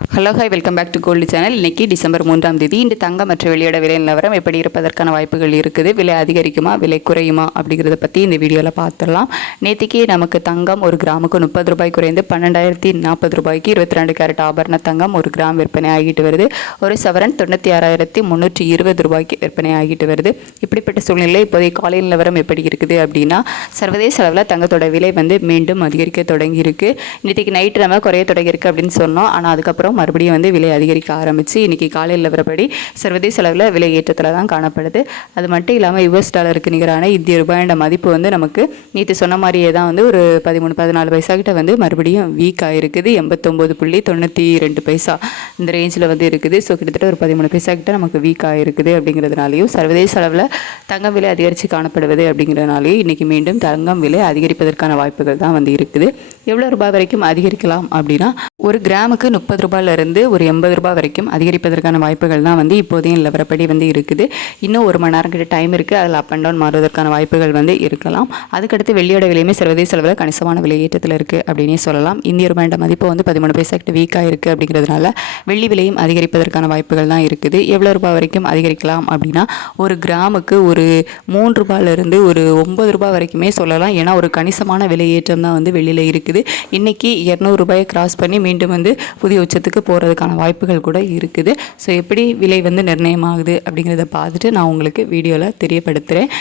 Hello hi welcome back to gold channel. இன்றைக்கி December 3ஆம் தேதி. இன்று தங்கம் மற்ற வெளியோட விலை நிலவரம் எப்படி இருப்பதற்கான வாய்ப்புகள் இருக்குது, விலை அதிகரிக்குமா விலை குறையுமா அப்படிங்கிறத பற்றி இந்த வீடியோவில் பார்த்துடலாம். நேற்றுக்கு நமக்கு தங்கம் ஒரு கிராமுக்கு 30 ரூபாய் குறைந்து 12,040 ரூபாய்க்கு 22 கேரட் ஆபரண தங்கம் ஒரு கிராம் விற்பனை ஆகிட்டு வருது. ஒரு சவரன் 96,320 ரூபாய்க்கு விற்பனை ஆகிட்டு வருது. இப்படிப்பட்ட சூழ்நிலை இப்போதைய காலை நிலவரம் எப்படி இருக்குது அப்படின்னா, சர்வதேச அளவில் தங்கத்தோட விலை மீண்டும் அதிகரிக்க தொடங்கியிருக்கு. இன்றைக்கி நைட்டு நம்ம குறைய தொடங்கியிருக்கு அப்படின்னு சொன்னோம். ஆனால் அதுக்கப்புறம் மறுபடியும் விலை அதிகரிக்க ஆரம்பித்து இன்றைக்கி காலையில் நிலவரப்படி சர்வதேச அளவில் விலை ஏற்றத்தில் தான் காணப்படுது. அது மட்டும் இல்லாமல் யுஎஸ் டாலருக்கு நிகரான இந்திய ரூபாயோட மதிப்பு நமக்கு நேற்று சொன்ன மாதிரியே தான் ஒரு 13-14 பைசா கிட்ட மறுபடியும் வீக் ஆகிருக்குது. 89.92 பைசா இந்த ரேஞ்சில் இருக்குது. ஸோ கிட்டத்தட்ட ஒரு 13 பைசா கிட்ட நமக்கு வீக் ஆகிருக்குது. அப்படிங்கிறதுனாலையும் சர்வதேச அளவில் தங்கம் விலை அதிகரித்து காணப்படுவது அப்படிங்கிறதுனாலையும் இன்றைக்கி மீண்டும் தங்கம் விலை அதிகரிப்பதற்கான வாய்ப்புகள் தான் இருக்குது. எவ்வளோ ரூபாய் வரைக்கும் அதிகரிக்கலாம் அப்படின்னா, ஒரு கிராமுக்கு 30 ரூபாயிலிருந்து ஒரு 80 ரூபாய் வரைக்கும் அதிகரிப்பதற்கான வாய்ப்புகள் தான் இப்போதையும் நிலவரப்படி இருக்குது. இன்னும் ஒரு மணி நேரம் கிட்ட டைம் இருக்குது. அதில் அப் அண்ட் டவுன் மாறுவதற்கான வாய்ப்புகள் இருக்கலாம். அதுக்கடுத்து வெள்ளியோட விலையுமே சர்வதேச அளவில் கணிசமான விலையேற்றத்தில் இருக்குது அப்படின்னே சொல்லலாம். இந்திய ரூபாயோட மதிப்பு 13 பைசா கிட்ட வீக்காக இருக்குது. அப்படிங்கிறதுனால வெள்ளி விலையும் அதிகரிப்பதற்கான வாய்ப்புகள் தான் இருக்குது. எவ்வளோ ரூபாய் வரைக்கும் அதிகரிக்கலாம் அப்படின்னா, ஒரு கிராமுக்கு ஒரு 3 ரூபாயிலிருந்து ஒரு 9 ரூபாய் வரைக்குமே சொல்லலாம். ஏன்னா ஒரு கணிசமான விலையேற்றம் தான் வெள்ளியில் இருக்குது. இன்றைக்கி 200 ரூபாயை கிராஸ் பண்ணி மீண்டும் புதிய உச்சத்துக்கு போகிறதுக்கான வாய்ப்புகள் கூட இருக்குது. ஸோ எப்படி விலை நிர்ணயமாகுது அப்படிங்கிறத பார்த்துட்டு நான் உங்களுக்கு வீடியோவில் தெரியப்படுத்துகிறேன்.